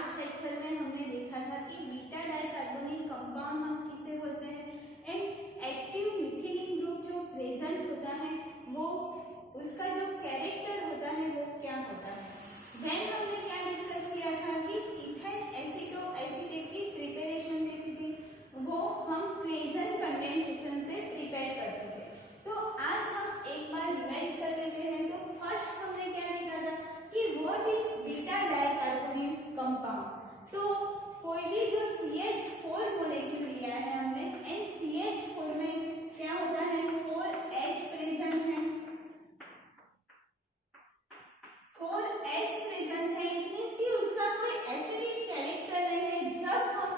Last lecture में हमने देखा था कि बीटा डाइकार्बोनिल कंपाउंड हम किसे बोलते हैं, एंड एक्टिव मिथिलीन ग्रुप जो प्रेजेंट होता है वो उसका जो कैरेक्टर होता है वो क्या होता है। देन हमने क्या डिस्कस किया था कि इथाइल एसिटो एसीटेट की प्रिपरेशन देखी थी, वो हम प्रेजेंट कंडेंसेशन से प्रिपेयर करते थे। तो आज हम एक बार रिवाइज कर लेते हैं। तो फर्स्ट हमने क्या देखा था कि what is beta dicarbonyl compound. तो कोई भी जो CH4 मॉलिक्यूल लिया है हमने, एंड CH4 में क्या होता है 4H प्रेजेंट है, 4H प्रेजेंट है, इट मींस कि उसका कोई एसिडिक कैरेक्टर नहीं है। जब हम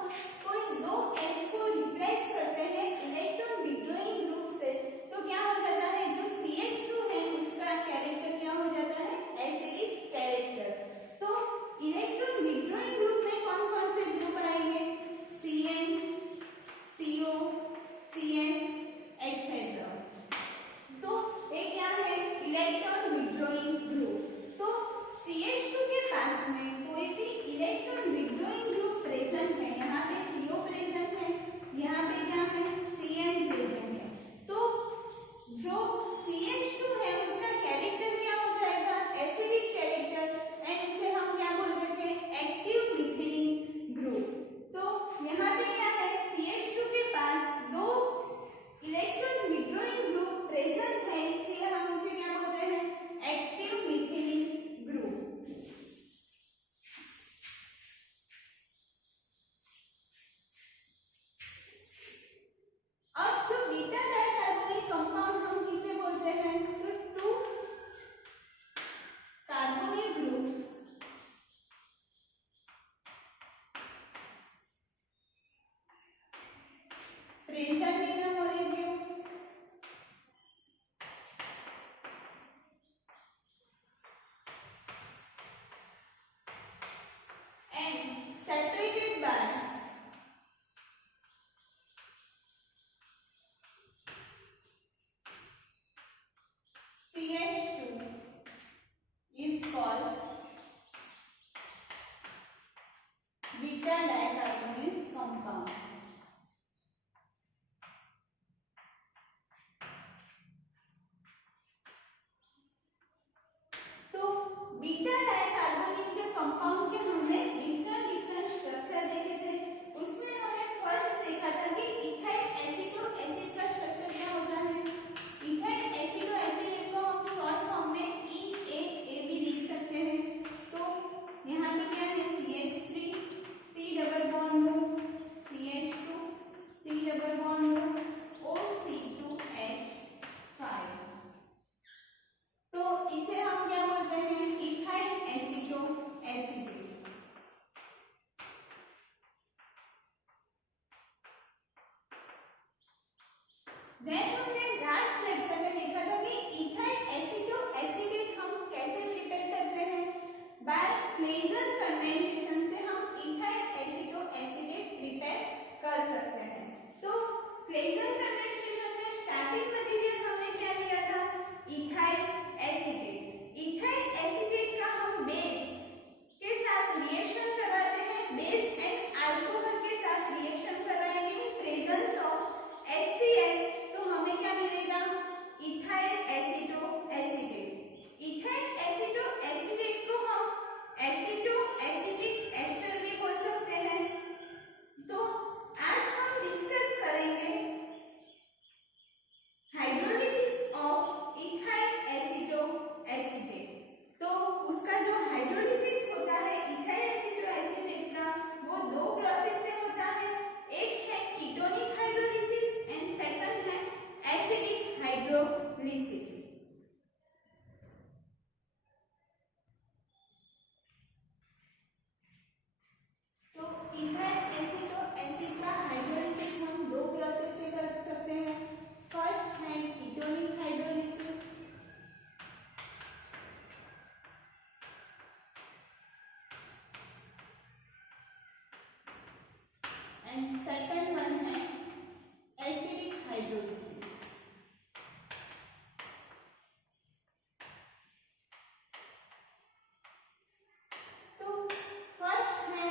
कोई दो H को रिप्लेस करते हैं इलेक्ट्रॉन विड्रॉइंग ग्रुप से तो क्या हो जाता है, जो CH2 है उसका कैरेक्टर क्या हो जाता है, एसिडिक कैरेक्टर। तो इलेक्ट्रॉन विड्रॉइंग ग्रुप में कौन कौन से ग्रुप आएंगे, CN, CO, CS एक्सेट्रा। तो ये क्या है, इलेक्ट्रॉन विड्रॉइंग ग्रुप। तो CH2 के पास में कोई भी इलेक्ट्रॉन विड्रॉइंग ग्रुप प्रेजेंट है, यहाँ पे CO प्रेजेंट है, यहाँ पे क्या है CN प्रेजेंट है। तो जो CH2 है उसका कैरेक्टर क्या हो जाएगा, एसिडिक कैरेक्टर, एंड उसे हम क्या बोलते थे, एक्टिव मिथिलीन ग्रुप। तो यहाँ पे क्या है, CH2 के पास दो इलेक्ट्रॉन विड्रॉइंग ग्रुप प्रेजेंट है, इसलिए हम इसे क्या बोलते हैं, एक्टिव मिथिलीन ग्रुप। अब जो बीटा डाइकार्बोनिल कंपाउंड हम किसे बोलते हैं, तो two carbonyl groups present in a molecule and separated by CH2 is called beta dicarbonyl compound. तो बीटा डाइकार्बोनिल के कंपाउंड के हमने डिफरेंट स्ट्रक्चर देखे थे। उसमें हमने फर्स्ट देखा था कि इथाइल एसिटो एसिड का स्ट्रक्चर क्या होता है। इथाइल एसिटो एसिड को हम शॉर्ट फॉर्म में EAA भी लिख सकते हैं। तो यहाँ पे क्या है, CH3 C double bond O, CH2 C double bond O, C2H5। तो इसे हम क्या बोलते हैं, इथाइल एसिटो एसीटेट। देन हमने लास्ट लेक्चर में देखा था कि इथाइल एसिटो एसीटेट हम कैसे प्रिपेयर करते हैं, बाय प्लेजर कंडेंसेशन से हम इथाइल एसिटो एसीटेट प्रिपेयर कर सकते हैं। तो प्लेजर कंडेंसेशन में स्टार्टिंग मटेरियल हमने क्या लिया था, इथाइल एसीटेट। इथाइल एसीटेट का हम बेस के साथ रिएक्शन कराते हैं, बेस एंड अल्कोहल के साथ रिएक्शन कराएंगे इन प्रेजेंस ऑफ HCl, तो हमें क्या मिलेगा, इथाइल एसिटो एसीटेट। इथाइल एसिटो एसीटेट को हम एसिटो एसिटिक एस्टर भी बोल सकते हैं। तो आज हम डिस्कस करेंगे हाइड्रोलिसिस ऑफ इथाइल एसिटो एसीटेट। तो उसका जो हाइड्रोलिसिस होता है इथाइल एसिटो एसीटेट का, वो दो प्रोसेस से होता है। एक है कीटोनिक हाइड्रोलिसिस एंड सेकंड है एसिडिक हाइड्रोलिसिस। तो इथाइल एसिटो एसिड का हाइड्रोलिसिस हम दो प्रोसेस से कर सकते हैं। फर्स्ट है ketonic hydrolysis, and second one है एसिडिक हाइड्रोलिसिस। तो फर्स्ट है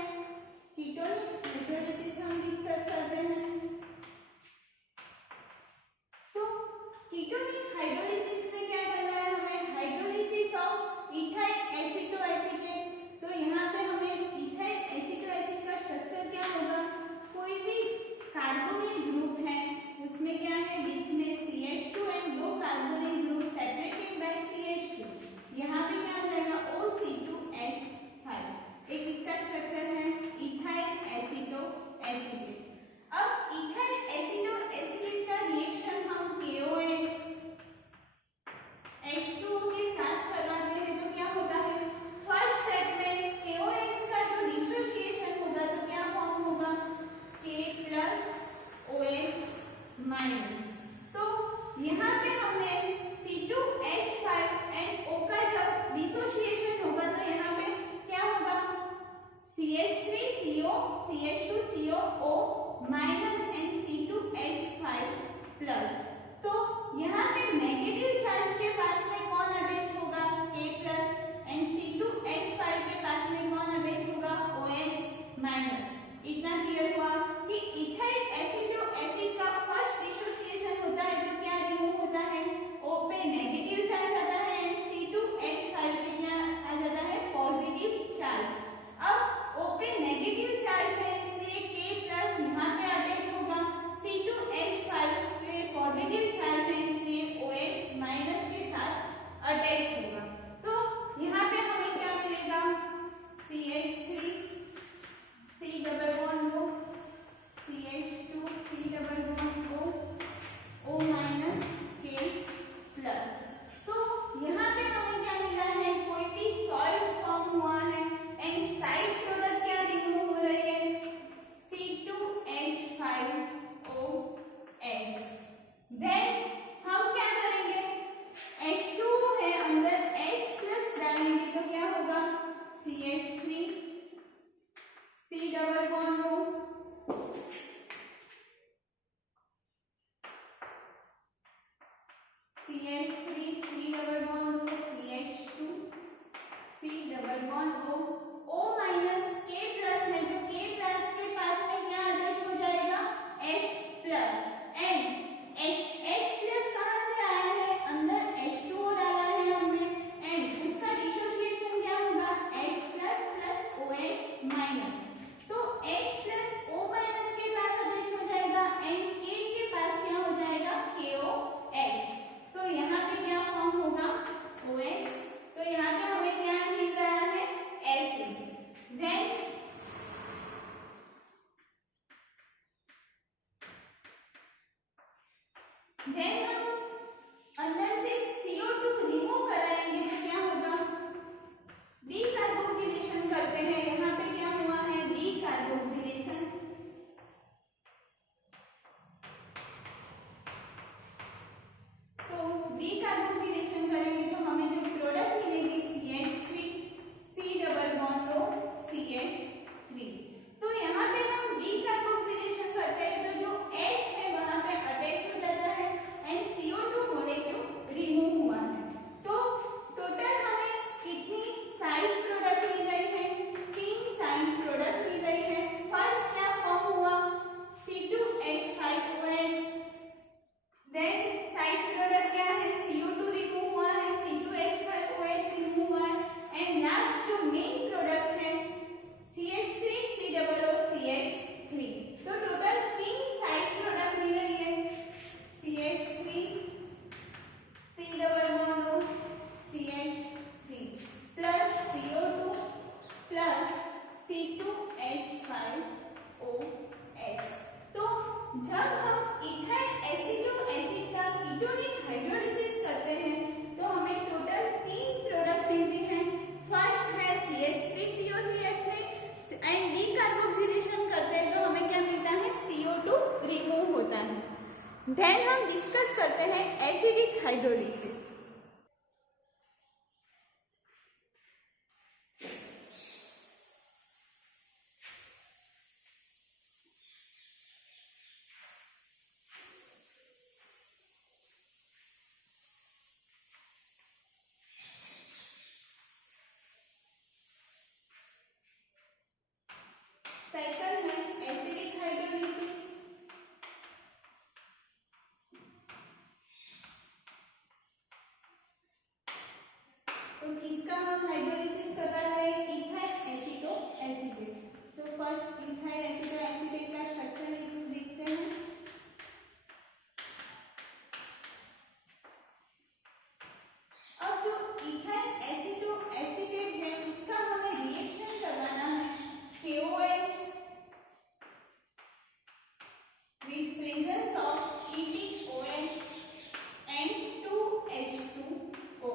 माइनस। तो यहाँ पे हमने C2H5 एंड O का जब डिसोसिएशन होगा तो यहाँ पे क्या होगा, CH3CO CH2CO O minus and C2H5 plus. तो यहाँ पे नेगेटिव चार्ज के पास में कौन अटैच होगा, K प्लस, एंड C2H5 के पास में कौन अटैच होगा, OH माइनस। इतना क्लियर हुआ कि इथाइल एसिड जो एसिड का फर्स्ट डिसोसिएशन होता है तो क्या रिमूव होता है, O पे नेगेटिव चार्ज आता है एंड C2H5 पे क्या आ जाता है, पॉजिटिव चार्ज। अब O पे नेगेटिव चार्ज है इसलिए K प्लस यहाँ पे अटैच होगा, C2H5 पे पॉजिटिव चार्ज है इसलिए OH माइनस के साथ अटैच होगा। तो यहाँ पे हमें क्या मिलेगा, CH3 C double bond O, CH2 C double bond O, O minus K plus. तो यहाँ पे हमें क्या मिला है, कोई भी सॉल्ट फॉर्म हुआ है एंड साइड प्रोडक्ट क्या रिमूव हो रही है, C2H5OH। देन हम क्या करेंगे, H2 है अंदर, H प्लस डालेंगे तो क्या होगा, CH3 C double bond O, CH3 C double bond O, CH2 C double bond O, O minus K plus है जो K प्लस के पास में क्या अटैच हो जाएगा, H plus, and H plus कहाँ से आया है, अंदर H2O डाला है हमने एंड उसका डिसोसिएशन क्या होगा, H plus plus OH minus. तो H प्लस O माइनस के पास अटैच हो जाएगा एंड K के पास क्या हो जाएगा, KOH। तो यहाँ पे क्या फॉर्म होगा, OH। तो यहाँ पे हमें क्या मिल रहा है, एसिड। देन हम अंदर से CO2 रिमूव कराएंगे तो क्या होगा, डीकार्बोक्सिलेशन करते हैं। यहाँ पे क्या हुआ है, डीकार्बोक्सिलेशन। तो डीकार्बोक्सिलेशन करेंगे तो हमें जो प्रोडक्ट मिलेगी CH3 C double bond O CH3। तो यहाँ पे हम डीकार्बोक्सिलेशन करते हैं तो जो H है वहां पे अटैच हो जाता है एंड CO2 मॉलिक्यूल रिमूव हुआ है। तो टोटल हमें कितनी साइड प्रोडक्ट मिल रही है, 3 साइड प्रोडक्ट मिल रही है। फर्स्ट क्या फॉर्म हुआ, C2H5OH। देन साइड प्रोडक्ट क्या है, CO2 रिमूव हुआ है, C2H5OH रिमूव हुआ है एंड लास्ट जो मेन प्रोडक्ट है CH3 COOCH3। तो टोटल 3 साइड प्रोडक्ट मिल रही है, CH3 C double bond O CH3 plus CO2 plus C2H5OH। तो जब हम इथाइल एसिड का कीटोनिक हाइड्रोलिसिस करते हैं तो हमें टोटल 3 प्रोडक्ट मिलते हैं। फर्स्ट है CH3COCH3 एंड डीकार्बोक्सिलेशन करते हैं तो हमें क्या मिलता है, CO2 रिमूव होता है। देन हम डिस्कस करते हैं एसिडिक हाइड्रोलिसिस। सेकंड है एसिडिक हाइड्रोलिसिस। तो इसका हम हाइड्रोलिसिस कर रहा है इथाइल एसिटो एसीटेट। तो फर्स्ट इथाइल एसिटो एसीटेट का स्ट्रक्चर देखते हैं। अब जो इथाइल एसिटो एसीटेट है उसका हमें रिएक्शन लगाना है KOH with presence of EtOH and 2H2O।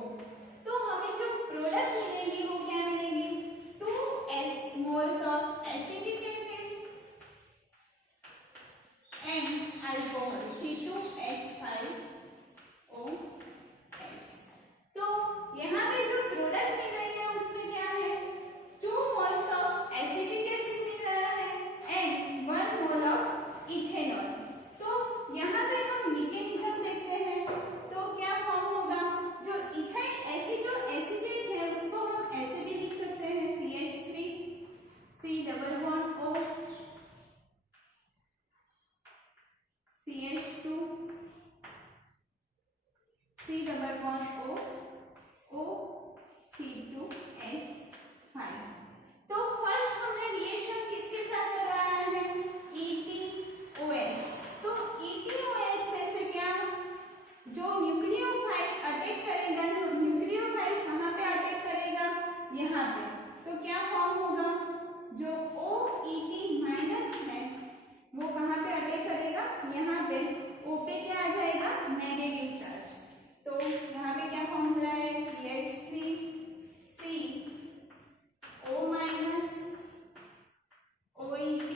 तो हमें जो प्रोडक्ट मिलेगी वो क्या मिलेगी, 2 moles of acetic acid double bond O, O C2H5। तो फर्स्ट हमने रिएक्शन किसके साथ करवाया है, ETOH। तो ETOH में से क्या, जो न्यूक्लियोफाइल अटैक करेगा, न्यूक्लियोफाइल कहाँ पे अटैक करेगा, यहाँ पे, तो क्या फॉर्म होगा, जो OET माइनस है वो कहाँ पे अटैक करेगा, यहाँ पे O पे क्या आ जाएगा, नेगेटिव चार्ज। तो यहाँ पे क्या फॉर्म हो रहा है, CH3CO minus OET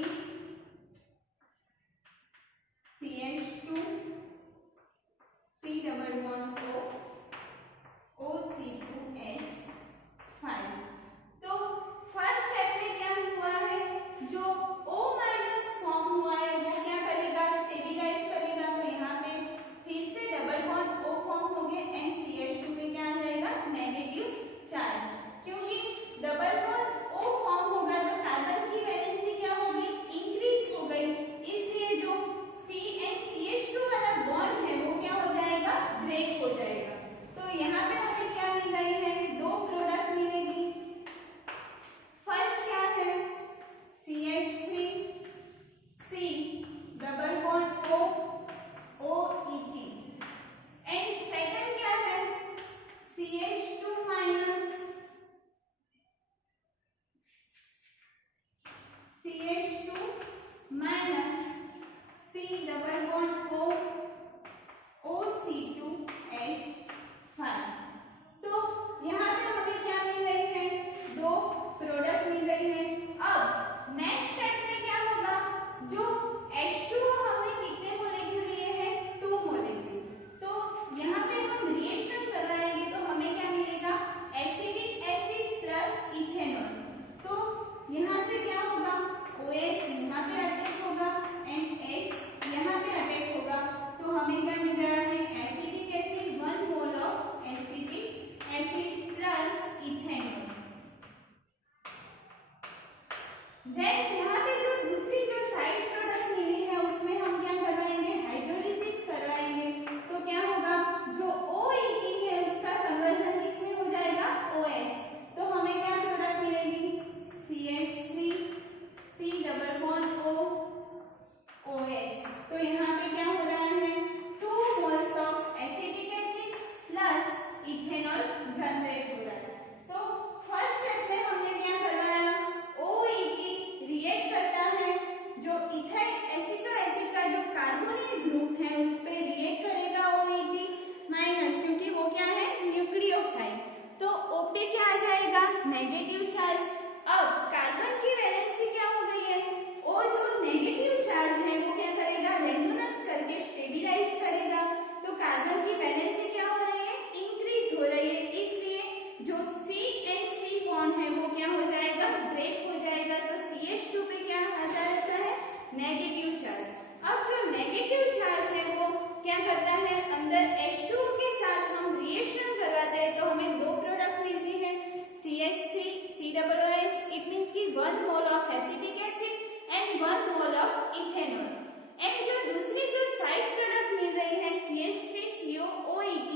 CH2 C double bond O OC2H5। तो फर्स्ट स्टेप में क्या हुआ है, जो O माइनस फॉर्म हुआ है वो क्या करेगा, स्टेबिलाइज करेगा। तो यहाँ पे फिर से डबल बॉन्ड O फॉर्म हो गए एंड CH2 पे क्या आ जाएगा, नेगेटिव चार्ज। क्योंकि डबल बॉन्ड O फॉर्म होगा तो कार्बन की वैलेंसी क्या हो गई, इंक्रीज हो गई, इसलिए जो C एंड CH2 वाला बॉन्ड है वो क्या हो जाएगा, ब्रेक हो जाएगा। तो यहाँ पे हमें क्या मिल रही है, दो प्रोडक्ट मिलेगी। फर्स्ट क्या है, CH3C double bond O OET and second क्या है, CH2 minus CH2 minus C double bond O OC2H5। तो यहाँ पे हमें क्या मिल रही है, दो प्रोडक्ट मिल रही है। अब नेक्स्ट स्टेप में क्या होगा, जो H2O हमने कितने मोलेक्यूल लिए हैं, 2 मोलेक्यूल। तो यहाँ पे हम रिएक्शन कराएंगे तो हमें क्या मिलेगा, एसिटिक एसिड प्लस इथेनॉल। तो यहाँ से क्या होगा, OH यहाँ पे अटैक होगा एंड H यहाँ पे अटैक होगा। तो हमें क्या मिल रहा है, acetic acid 1 mole of acetic acid plus ethanol. Then यहाँ पे जो दूसरी जो साइड प्रोडक्ट मिली है उसमें हम क्या करवाएंगे, हाइड्रोलिसिस करवाएंगे। तो क्या होगा, जो OET है उसका कन्वर्जन किसमें हो जाएगा, OH। तो हमें क्या प्रोडक्ट मिलेगी, CH3C double bond O OH। तो यहाँ पे क्या हो रहा है, 2 moles of acetic acid plus ethanol generate हो रहा है। तो फर्स्ट स्टेप में हमने क्या करवाया, OET रिएक्ट करता है, जो इथाइल एसिटो एसिड का जो कार्बोनिल ग्रुप है उस पे रिएक्ट करेगा OET माइनस, क्योंकि वो क्या है, न्यूक्लियोफाइल। तो O पे क्या आ जाएगा, नेगेटिव चार्ज। अब कार्बन की वैलेंसी क्या हो गई है, O जो नेगेटिव चार्ज है वो क्या करेगा, रेजोनेंस करके स्टेबिलाइज करेगा। तो कार्बन की वैलेंसी क्या हो रही है, इंक्रीज हो रही है, इसलिए जो C एंड C बॉन्ड है वो क्या हो जाएगा, ब्रेक हो जाएगा। तो CH2 पे क्या आ जाता है, नेगेटिव चार्ज। अब जो नेगेटिव चार्ज है वो क्या करता है, अंदर H2O के साथ हम रिएक्शन करवाते हैं तो हमें दो प्रोडक्ट मिलती है, CH3COOH, इट मींस की 1 mole of acetic acid and 1 mole of ethanol. And जो दूसरी जो साइड प्रोडक्ट मिल रही है CH3COOET,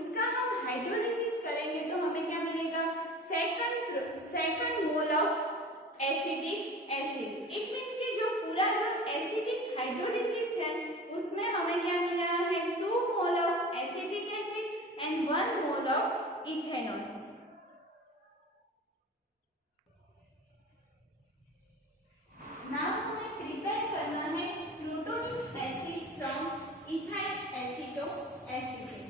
उसका हम हाइड्रोलिसिस करेंगे तो हमें क्या मिलेगा, second mole of acetic acid. It means कि जो पूरा जो एसिटिक हाइड्रोलिसिस है उसमें हमें क्या मिला है, 2 मोल of acetic acid and 1 mole of ethanol. Now हमें प्रिपेयर करना है plutonic acid from ethyl एसिटो acetate.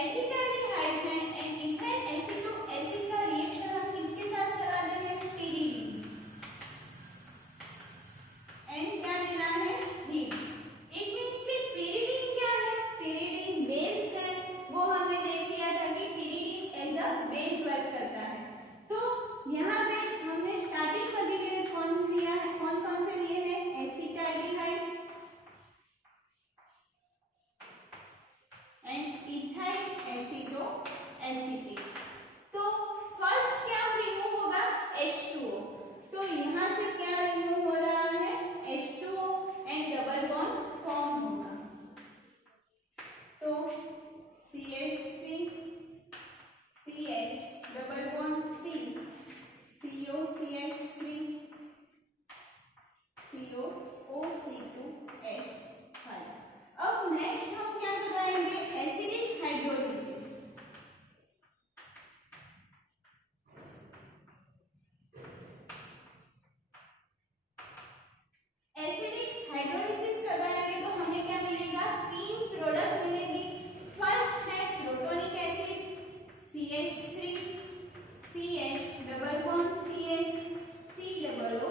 Acetaldehyde है एंड इथाइल एसिटो एसिड का रिएक्शन हम किसके साथ करा रहे हैं? पिरीडीन। एंड क्या लेना है? हीट। इट मींस कि पिरीडीन क्या है? पिरीडीन बेस है, वो हमने देख लिया था कि pyridine as a base work करता है। तो यहाँ पे हमने स्टार्टिंग मटेरियल कौन लिया है, कौन कौन से लिए हैं? Acetaldehyde and ethyl एसिटो acetate. तो फर्स्ट क्या रिमूव होगा? H2O। तो यहाँ से क्या रिमूव हो रहा है? H2O and double bond form होगा। तो CH3 CH double bond C CO CH3 CO OC2H5। अब नेक्स्ट हम क्या कराएंगे? Acidic hydrolysis. एसिडिक हाइड्रोलिसिस करवाएंगे तो हमें क्या मिलेगा? 3 प्रोडक्ट मिलेगी। फर्स्ट है protonic acid CH3 CH double bond CH COOH।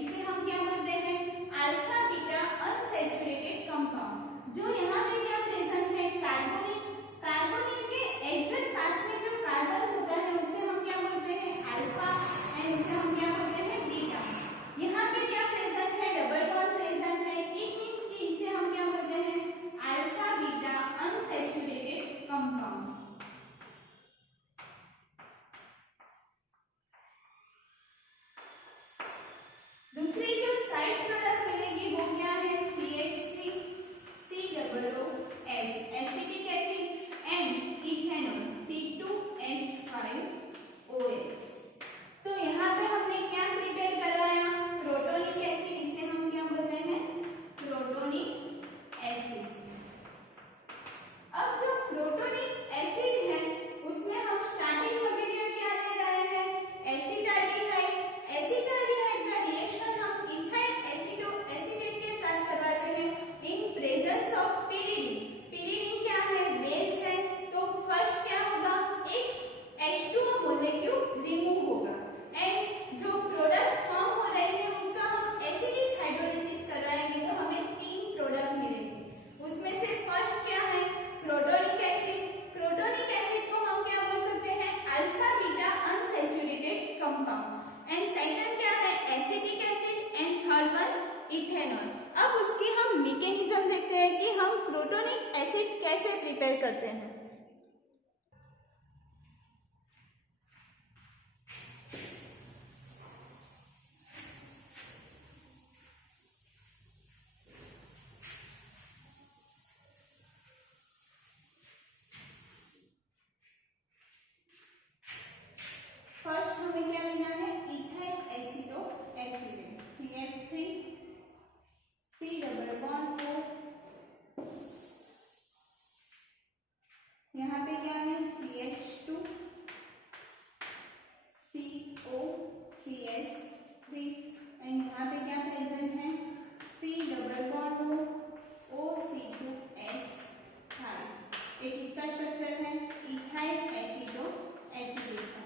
इसे हम क्या बोलते हैं? Alpha beta unsaturated compound. जो यहाँ पे क्या प्रेजेंट है? कार्बोनिल। कार्बोनिल के एग्जैक्ट पास में जो कार्बन होता है उसे हम क्या बोलते हैं? अल्फा एंड इसे हम क्या बोलते हैं? बीटा। यहाँ पे क्या प्रेजेंट है? डबल बॉन्ड प्रेजेंट है। इट मींस कि इसे हम क्या बोलते हैं? Alpha beta unsaturated compound. दूसरी जो साइड प्रोडक्ट मिलेगी वो क्या है? CH3 COOH acetic acid and ethanol C2H5OH। तो यहाँ पे हमने क्या प्रिपेयर करवाया? प्रोटोनिक एसिड, इसे हम क्या बोलते हैं? Protonic acid. अब जो प्रोटोनिक एसिड है उसमें हम स्टार्टिंग मटेरियल क्या दे रहे हैं? एसिटाल्डिहाइड। एसिटाल्डिहाइड का रिएक्शन हम इथाइल एसिटो एसिटेट के साथ करवाते हैं इन प्रेजेंस ऑफ पिरीडीन। पिरीडीन क्या है? बेस है। तो फर्स्ट क्या होगा? एक H2O मॉलिक्यूल रिमूव होगा एंड जो प्रोडक्ट फॉर्म हो रहे हैं उसका हम एसिडिक हाइड्रोलिसिस करवाएंगे तो हमें 3 प्रोडक्ट मिलेंगे। उसमें से फर्स्ट क्या है? Protonic acid. प्रोटोनिक एसिड को हम क्या बोल सकते हैं? Alpha beta unsaturated compound. And second क्या है? Acetic acid and third one ethanol. अब उसकी हम मैकेनिज्म देखते हैं कि हम प्रोटोनिक एसिड कैसे प्रिपेयर करते हैं। फर्स्ट हमें क्या लेना है? Ethyl acetoacetate CH3 C double bond O। यहाँ पे क्या है? CH2 COCH3 एंड यहाँ पे क्या प्रेजेंट है? C double bond O OC2H5। एक इसका स्ट्रक्चर है इथाइल एसिटो एसिटेट का।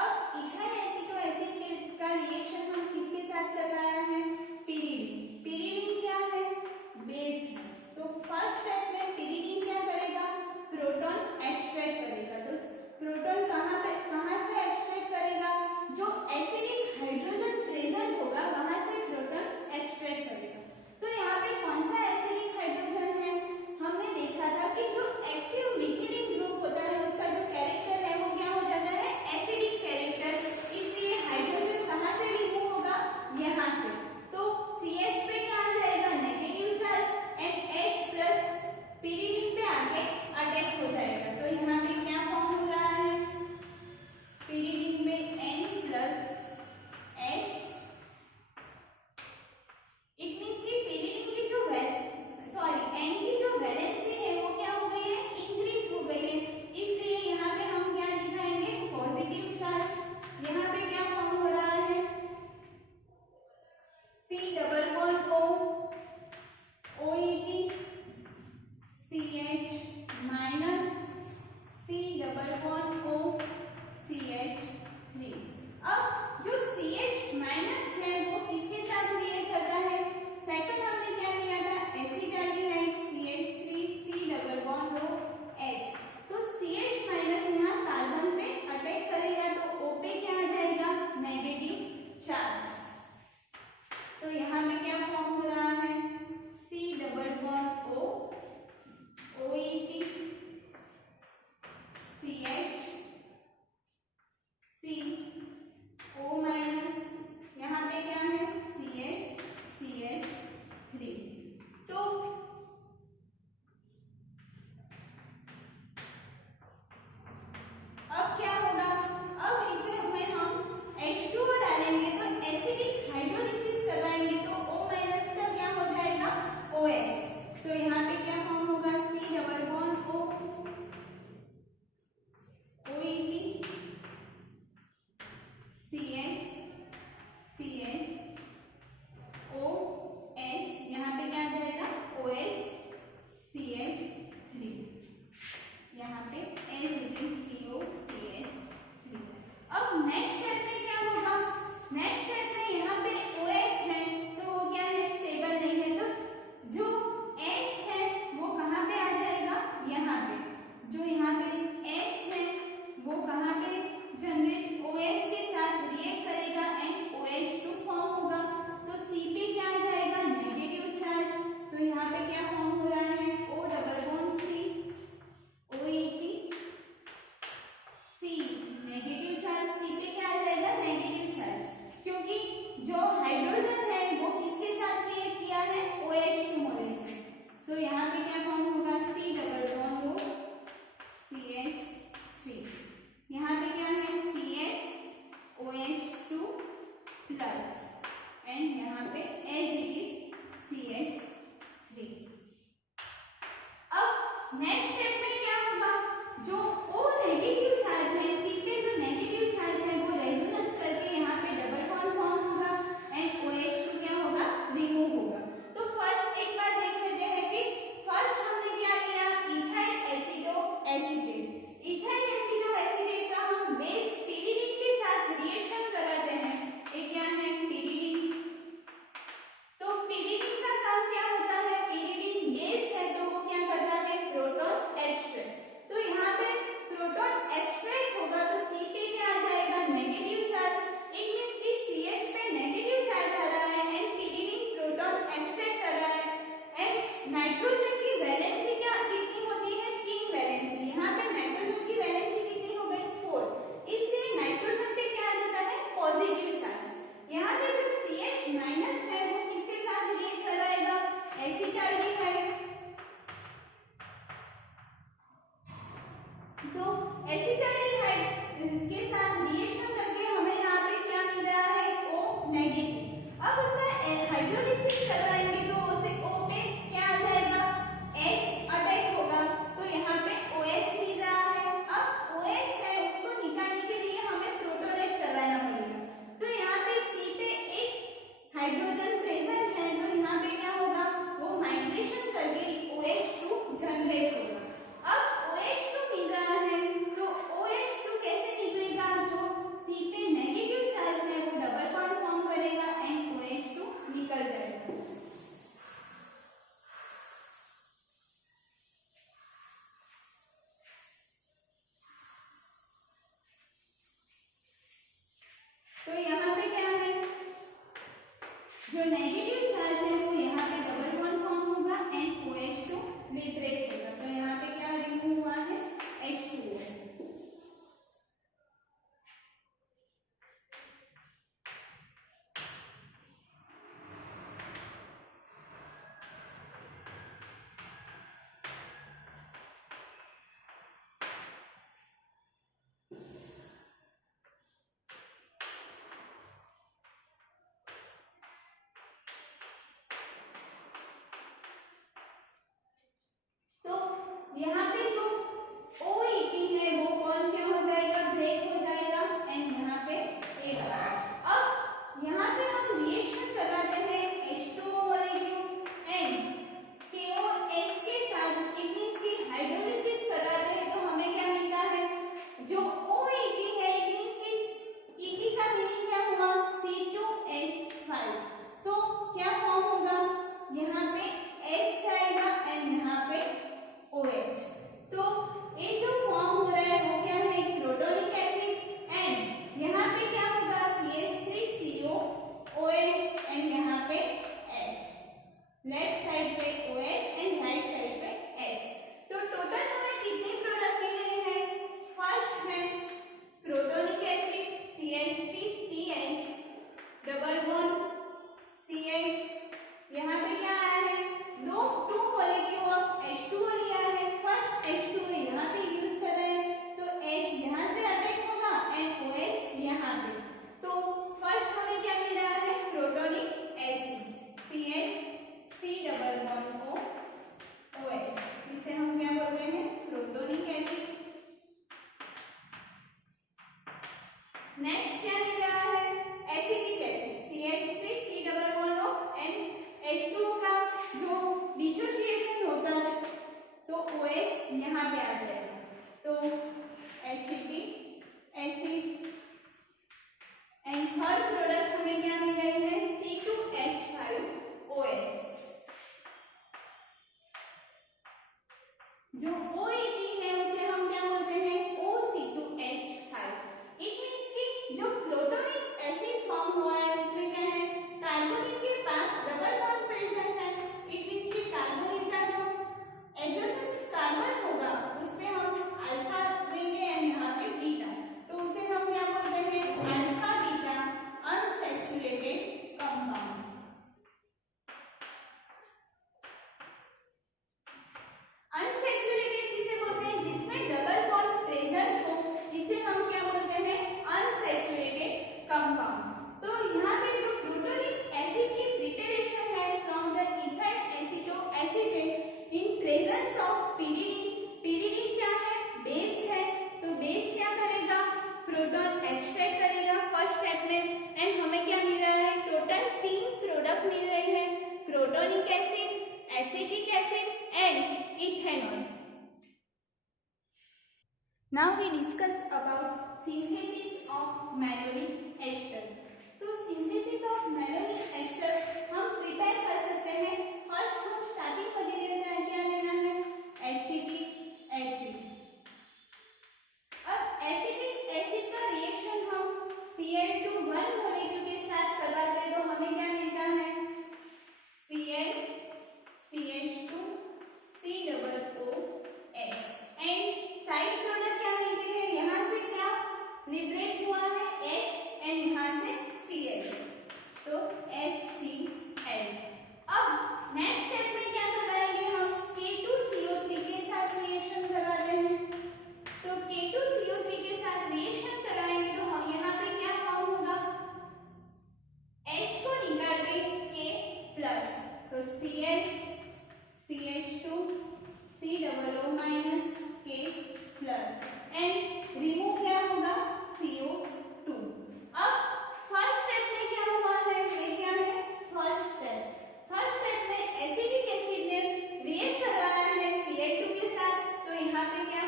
अब इथाइल एसिटो एसिटेट का रिएक्शन हम किसके साथ कर रहा है? पिरीडीन। पिरीडीन क्या है? बेस है। तो फर्स्ट स्टेप में पिरीडीन क्या करेगा? प्रोटॉन एक्सट्रैक्ट करेगा। तो प्रोटॉन कहाँ से एक्सट्रैक्ट करेगा? जो एसिडिक हाइड्रोजन प्रेजेंट होगा वहां से प्रोटॉन एक्सट्रैक्ट करेगा। तो यहाँ पे कौन सा एसिडिक हाइड्रोजन है? हमने देखा था कि जो एक्टिव मिथेनिक ग्रुप होता है उसका जो कैरेक्टर है वो क्या हो जाता है? Acidic character. इसलिए हाइड्रोजन कहाँ से रिमूव होगा? यहाँ से। तो CH पे क्या आ जाएगा? Negative charge and H plus pyridine पे आके तो एसिटाल्डिहाइड के साथ रिएक्शन करके हमें यहाँ पे क्या मिल रहा है, O नेगेटिव। अब उसका हाइड्रोलिसिस करवाएंगे तो उसे O पे क्या आ जाएगा, H अटैक होगा, तो यहाँ पे OH मिल रहा है। अब OH है उसको निकालने के लिए हमें प्रोटोनेट करवाना पड़ेगा, तो यहाँ पे C पे एक हाइड्रोजन प्रेजेंट है, तो यहाँ पे क्या होगा, वो माइग्रेशन करके OH2 जनरेट होगा। अब OH2 मिल रहा है, तो OH2 कैसे निकलेगा, जो C पे नेगेटिव चार्ज है वो डबल बॉन्ड फॉर्म करेगा एंड OH2 निकल जाएगा। तो यहाँ पे क्या है, जो नेगेटिव चार्ज है वो यहाँ पे डबल बॉन्ड फॉर्म होगा एंड OH2 लिबरेट होगा, तो यहाँ पे क्या रिमूव हुआ है, H2O। यहाँ पे जो OET है वो कौन क्या हो जाएगा, ब्रेक हो जाएगा एंड यहाँ पे A बना। अब यहाँ पे हम रिएक्शन करवाते हैं H2O मॉलिक्यूल एंड KOH के साथ, इट मींस कि हाइड्रोलिसिस कराते हैं, तो हमें क्या मिलता है, जो OET है इट मींस कि ET का मीनिंग क्या हुआ, C2H5, तो क्या फॉर्म होगा, यहाँ पे H आएगा एंड यहाँ पे OH। तो ये जो फॉर्म हो रहा है वो क्या है, क्रोटोनिक एसिड एंड यहाँ पे क्या होगा, CH3CO OH एंड यहाँ पे H, लेफ्ट साइड पे OH एंड राइट साइड पे H। तो टोटल हमें कितने प्रोडक्ट मिले हैं, फर्स्ट है crotonic acid CH3CH double bond CH, यहाँ पे क्या आया है, टू मॉलिक्यूल ऑफ H2O लिया है, फर्स्ट H2O यहाँ पे यूज कर रहे हैं, तो H यहाँ से अटैक होगा एंड OH यहाँ पे, तो फर्स्ट हमें क्या मिल रहा है, protonic acid CH3 double bond O OH, इसे हम क्या बोलते हैं, प्रोटोनिक एसिड। नेक्स्ट क्या मिल रहा है, acetic acid CH3C double bond O and H2O का जो डिसोसिएशन होता है तो OH यहाँ पे आ जाएगा, तो acetic acid and third product हमें क्या मिल रही है, C2H5OH। जो OET है उसे हम क्या बोलते हैं, OC2H5। इट मींस कि जो प्रोटोनिक एसिड फॉर्म हुआ है उसमें क्या है, कार्बोनिल के पास डबल बॉन्ड प्रेजेंट है, इट मींस कि कार्बोनिल का जो एडजेसेंट कार्बन होगा उसमें हम अल्फा देंगे एंड यहाँ पे बीटा, तो उसे हम क्या बोलते हैं, alpha beta unsaturated compound. Unsaturated किसे बोलते हैं, जिसमें डबल बॉन्ड प्रेजेंट हो, इसे हम क्या बोलते हैं, अनसैचुरेटेड कंपाउंड। तो यहाँ पे जो प्रोटोनिक एसिड की प्रिपरेशन है from the ethyl acetoacetate in presence of pyridine, pyridine क्या है, बेस है, तो बेस क्या करेगा, प्रोटॉन एक्सट्रैक्ट करेगा फर्स्ट स्टेप में एंड हमें क्या मिल रहा है, टोटल 3 प्रोडक्ट मिल रहे हैं, crotonic acid, acetic acid and ethanol. Now we discuss about synthesis of malonic ester. तो synthesis of malonic ester हम प्रिपेयर कर सकते हैं, फर्स्ट हम स्टार्टिंग मटेरियल क्या लेना है, एसिटिक एसिड। अब एसिटिक एसिड का रिएक्शन हम Cl2 1 मॉलिक्यूल के साथ करवाते हैं, तो हमें क्या मिलता है, Cl CH2 C double OH and side product क्या मिलते हैं, यहाँ से क्या लिबरेट हुआ है H एंड यहाँ से Cl, तो HCl। अब नेक्स्ट स्टेप में क्या करवाएंगे हम,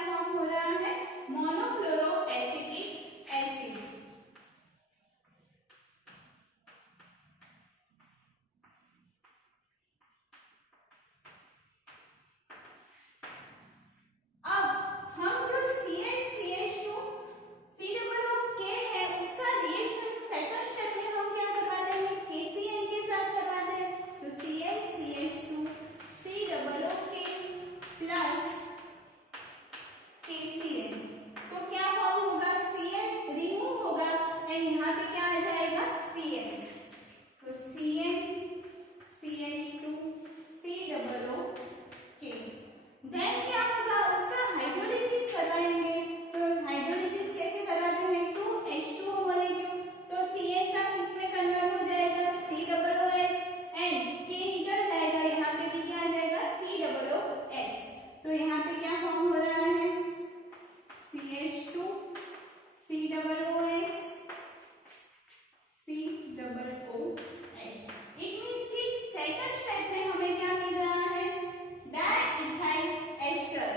फॉर्म हो रहा है, मोनोक्लोरोएसिटिक एसिड। अब हम जो CH2 COOK है उसका रिएक्शन सेकंड स्टेप में हम क्या करवाते हैं, KCl के साथ करवाते हैं। तो CH2 COOK प्लस KCl, तो क्या फॉर्म होगा, Cl रिमूव होगा एंड यहाँ पे क्या आ जाएगा, Cl। तो Cl CH2 COOK, देन क्या होगा, उसका हाइड्रोलिसिस करवाएंगे। तो हाइड्रोलिसिस कैसे करवाते हैं, 2H2O मॉलिक्यूल, तो Cl का किसमें कन्वर्ट हो जाएगा, COOH एंड K निकल जाएगा, यहाँ पे भी क्या आ जाएगा, COOH। तो यहाँ पे क्या फॉर्म हो रहा है, CH2 COOH COOH। It means कि सेकंड स्टेप में हमें क्या मिल रहा है, डाइइथाइल एस्टर।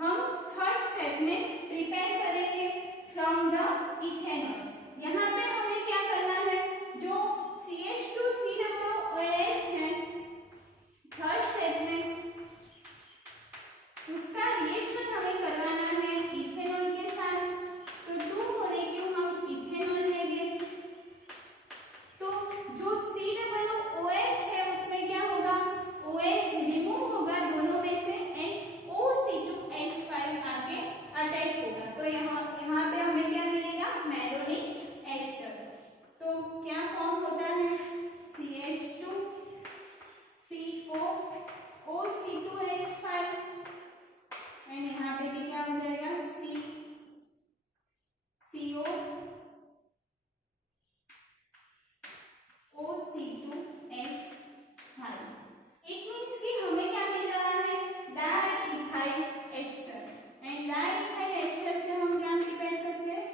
हम थर्ड स्टेप में प्रिपेयर करेंगे फ्रॉम द इथेनॉल। यहाँ पे हमें क्या करना है, जो CH2 COOH है थर्ड स्टेप में उसका रिएक्शन हमें करवाना है इथेनॉल के साथ। तो 2 मॉलिक्यूल हम इथेनॉल लेंगे, तो जो COOH है उसमें क्या होगा, OH रिमूव होगा दोनों में से एंड OC2H5 आके अटैक होगा। तो यहाँ पे हमें क्या मिलेगा, मैलोनिक एस्टर। तो क्या फॉर्म होता है, CH2 OC2H5 एंड यहाँ पे भी क्या हो जाएगा, CO OC2H5। इट मींस कि हमें क्या मिल रहा है, diethyl ester and diethyl ester से हम क्या प्रिपेयर सकते हैं,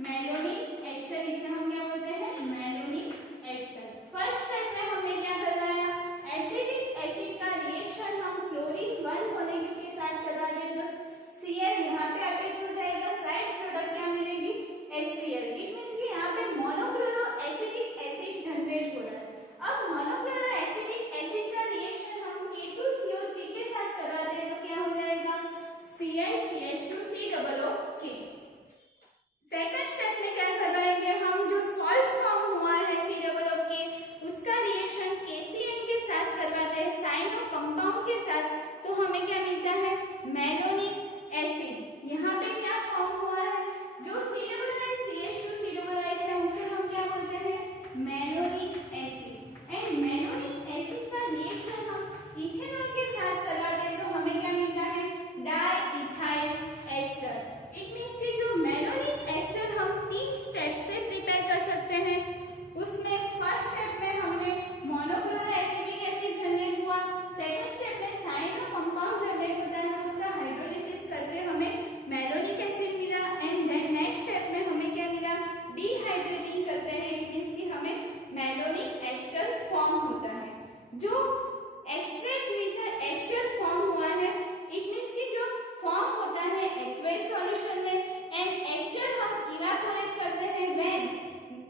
मैलोनिक एस्टर। इसे हम क्या बोलते हैं, मैलोनिक एस्टर। फर्स्ट स्टेप में हमने क्या करवाया, एसिडिक एसिड का रिएक्शन हम क्लोरीन 1 मॉलिक्यूल के साथ करवा दें, तो Cl यहाँ पे अटैच हो जाएगा, साइड प्रोडक्ट क्या मिलेगी, HCl। इट मींस कि यहाँ पे मोनोक्लोरोएसिटिक एसिड जनरेट हो रहा है। अब मोनोक्लोरोएसिटिक एसिड का रिएक्शन हम K2CO3 के साथ करवा दें, तो क्या हो जाएगा, ClCH2 COOK। सेकंड स्टेप में क्या करवाएंगे, हम जो सॉल्ट फॉर्म हुआ है COOK उसका रिएक्शन KCl के साथ करवाते हैं, साइनो कंपाउंड के साथ। तो हमें क्या मिलता है, मैलोनिक एसिड। यहाँ पे क्या फॉर्म हुआ है, जो CH2 COOH है उसे हम क्या बोलते हैं, malonic acid. And malonic acid का रिएक्शन हम इथेनॉल के साथ करवाते हैं, तो हमें क्या मिलता है, डाइइथाइल एस्टर। इट मींस कि जो मैलोनिक एस्टर हम 3 स्टेप से प्रिपेयर कर सकते हैं। उसमें फर्स्ट स्टेप में हमने मोनोक्लोरोएसिटिक एसिड जनरेट हुआ, सेकंड स्टेप में साइनो कंपाउंड जनरेट होता है, उसका हाइड्रोलिसिस करके हमें मैलोनिक एसिड मिला एंड देन नेक्स्ट स्टेप में हमें क्या मिला, डिहाइड्रेटिंग करते हैं। इट मींस कि हमें मैलोनिक एस्टर फॉर्म होता है। जो एक्सट्रैक्ट विद एस्टर फॉर्म हुआ है, इट मींस कि जो फॉर्म होता है एक्वेस सॉल्यूशन में एंड एस्टर हम इवेपोरेट करते हैं when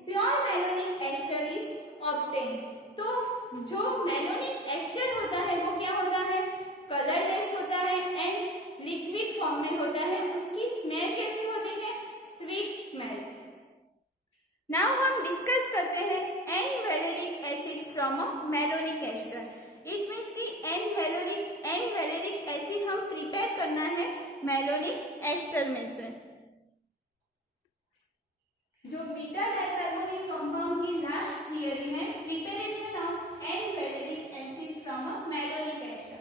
pure malonic ester is obtain. तो जो मैलोनिक एस्टर होता है वो क्या होता है, कलरलेस होता है एंड लिक्विड फॉर्म में होता है। उसकी स्मेल कैसी होती है, स्वीट स्मेल। नाउ हम डिस्कस करते हैं n valeric acid from a malonic ester. It means कि एन वैलेरिक एसिड हम प्रिपेयर करना है मैलोनिक एस्टर में से। जो बीटा डाइकार्बोनिल कंपाउंड की लास्ट थियरी है, preparation of n valeric acid from a malonic ester.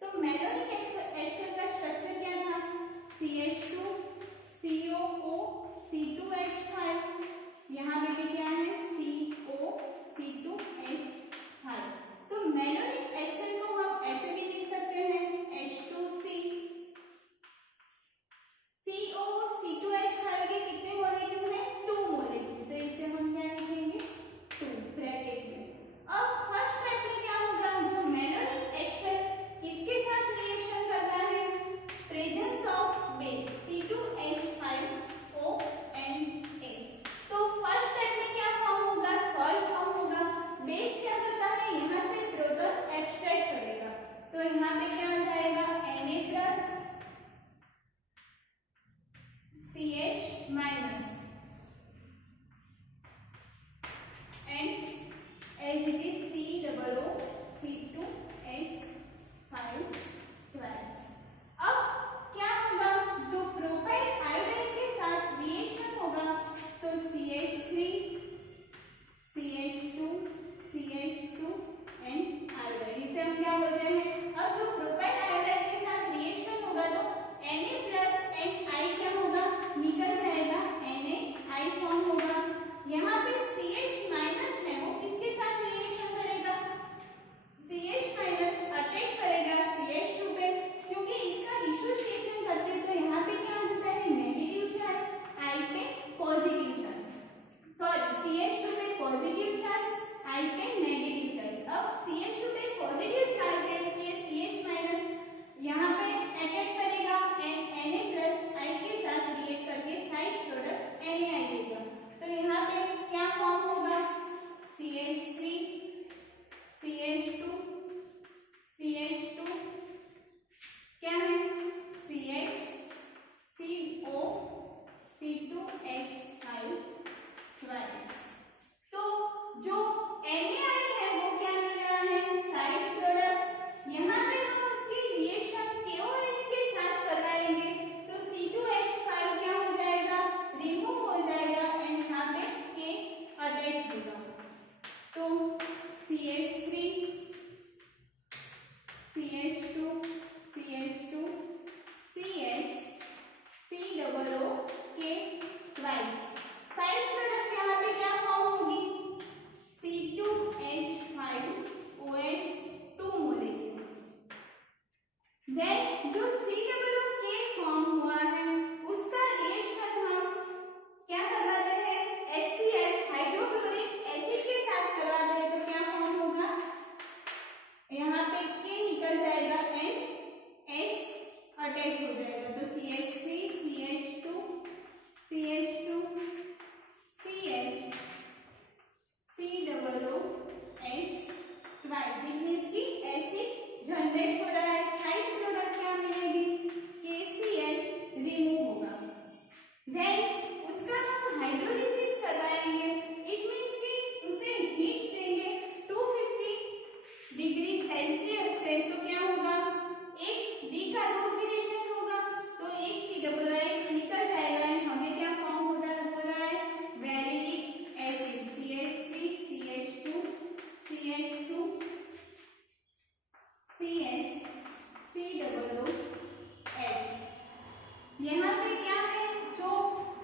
तो मैलोनिक एस्टर का स्ट्रक्चर क्या था, CH2 COO C2H5, यहाँ पे भी क्या है, CO C2H5। तो मैलोनिक एस्टर को हम ऐसे भी लिख सकते हैं, H2C CO C2H5 के कितने मॉलिक्यूल हैं, 2 मॉलिक्यूल। तो इसे हम क्या लिखेंगे, 2 ब्रैकेट में। अब फर्स्ट स्टेप में क्या होगा, जो मैलोनिक एस्टर किसके साथ रिएक्शन करता है, presence of base. minus, and as it is COOC2H5 twice. अब क्या होगा, जो प्रोपाइल आयोडाइड के साथ रिएक्शन होगा तो CH3 CH2 CH2 and iodide, इसे हम क्या बोलते हैं। अब जो प्रोपाइल आयोडाइड के साथ रिएक्शन होगा तो Na प्लस एंड I क्या होगा, निकल जाएगा, NaI फॉर्म होगा। यहाँ पे CH माइनस है वो किसके साथ रिएक्शन करेगा, CH माइनस अटैक करेगा CH2 पे, क्योंकि इसका डिसोसिएशन करते हैं तो यहाँ पे क्या आ जाता है, नेगेटिव चार्ज, I पे पॉजिटिव चार्ज, सॉरी CH2 पे पॉजिटिव चार्ज, I पे नेगेटिव चार्ज। अब CH2 पे पॉजिटिव चार्ज है इसलिए CH माइनस यहाँ पे अटैक करेगा एंड Na प्लस I के साथ रिएक्ट करके साइड प्रोडक्ट NaI देगा। तो यहाँ पे क्या फॉर्म होगा, CH3 CH2 CH2 क्या है, CH CO C2H5 twice। तो जो NaI है वो क्या मिल रहा है, साइड प्रोडक्ट। यहाँ पे हम उसकी रिएक्शन KOH के साथ करवाएंगे तो C2H5 क्या हो जाएगा, रिमूव हो जाएगा एंड यहाँ पे K अटैच होगा। तो CH3 CH2 CH2 CH COOK twice। Side product यहाँ पे क्या फॉर्म होगी, C2H5OH2 मोलेक्यूल। देन जो COOK फॉर्म हुआ है उसका रिएक्शन हम क्या करवाते हैं, HCl हाइड्रोक्लोरिक एसिड के साथ करवाते हैं तो क्या फॉर्म होगा, यहाँ पे K निकल जाएगा एंड H अटैच हो जाएगा तो CH3 CH2 CH2 CH COOH twice। It means कि एसिड जनरेट हो रहा है, साइड प्रोडक्ट क्या मिलेगी, KCl रिमूव होगा। देन उसका हम हाइड्रोलिसिस करवाएंगे, इट मींस कि उसे हीट देंगे 250 डिग्री सेल्सियस से, तो क्या होगा, एक डीकार्बोक्सिलेशन होगा तो एक COOH निकल जाएगा एंड हमें क्या फॉर्म हो रहा है, वैलेरिक acid CH3 CH2 CH2 CH COOH। यहाँ पे क्या है, जो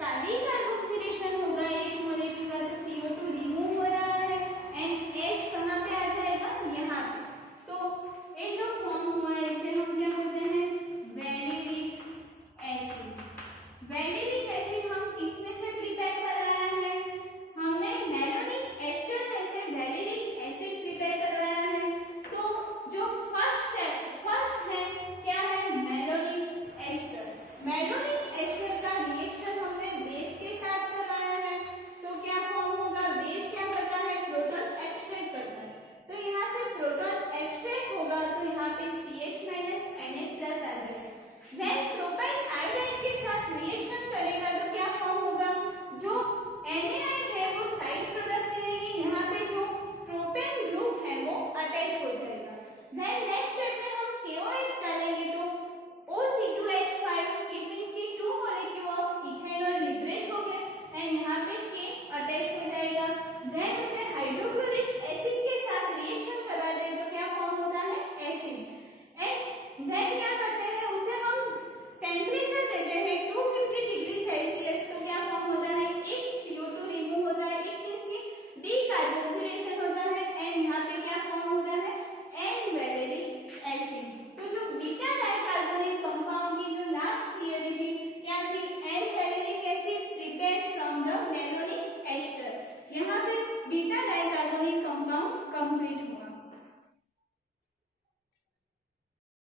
काली कार्बोक्सिलेशन होगा एक मोलेक्यूल का तो CO2 रिमूव हो रहा है एंड H कहाँ पे आ जाएगा, यहाँ पे। तो ये जो फॉर्म हुआ है इसे हम क्या बोलते हैं, वैलेरिक एसिड। वैलेरिक एसिड हम किसमें से प्रिपेयर कराया है, हमने मैलोनिक एस्टर में से वैलेरिक एसिड प्रिपेयर करवाया है। तो जो फर्स्ट है क्या है, मैलोनिक एस्टर। मैलोनिक एस्टर का रिएक्शन हमने बेस के साथ करवाया है तो क्या फॉर्म होगा, बेस क्या करता है, प्रोटॉन एक्सट्रैक्ट करता है तो यहाँ से प्रोटॉन एक्सट्रैक्ट होगा तो यहाँ पे CH माइनस Na प्लस आ जाएगा। देन प्रोपाइल आयोडाइड के साथ रिएक्शन करेगा तो क्या फॉर्म होगा, जो NaI है वो साइड प्रोडक्ट मिलेगी, यहाँ पे जो प्रोपेन ग्रुप है वो अटैच हो जाएगा। देन नेक्स्ट स्टेप में हम KOH डालेंगे तो OC2H5 इट मींस कि 2 मॉलिक्यूल ऑफ इथेनॉल लिबरेट हो गए एंड यहाँ पे K अटैच हो जाएगा। देन उसे हाइड्रोक्लोरिक एसिड के साथ रिएक्शन करा दें तो क्या फॉर्म होता है, एसिड। एंड देन क्या करते हैं, उसे हम टेम्परेचर देते हैं 250 डिग्री सेल्सियस तो क्या फॉर्म होता है, एक CO2 रिमूव होता है, एक इसकी डीकार्बोक्सिलेशन होता है एंड यहाँ पे क्या फॉर्म होता है, एन वैलेरिक एसिड। तो जो बीटा डाइकार्बोनेट कंपाउंड की जो लास्ट थियरी थी क्या थी, n valeric acid prepared from the malonic ester, यहाँ पे बीटा डाइकार्बोनेट कंपाउंड कंप्लीट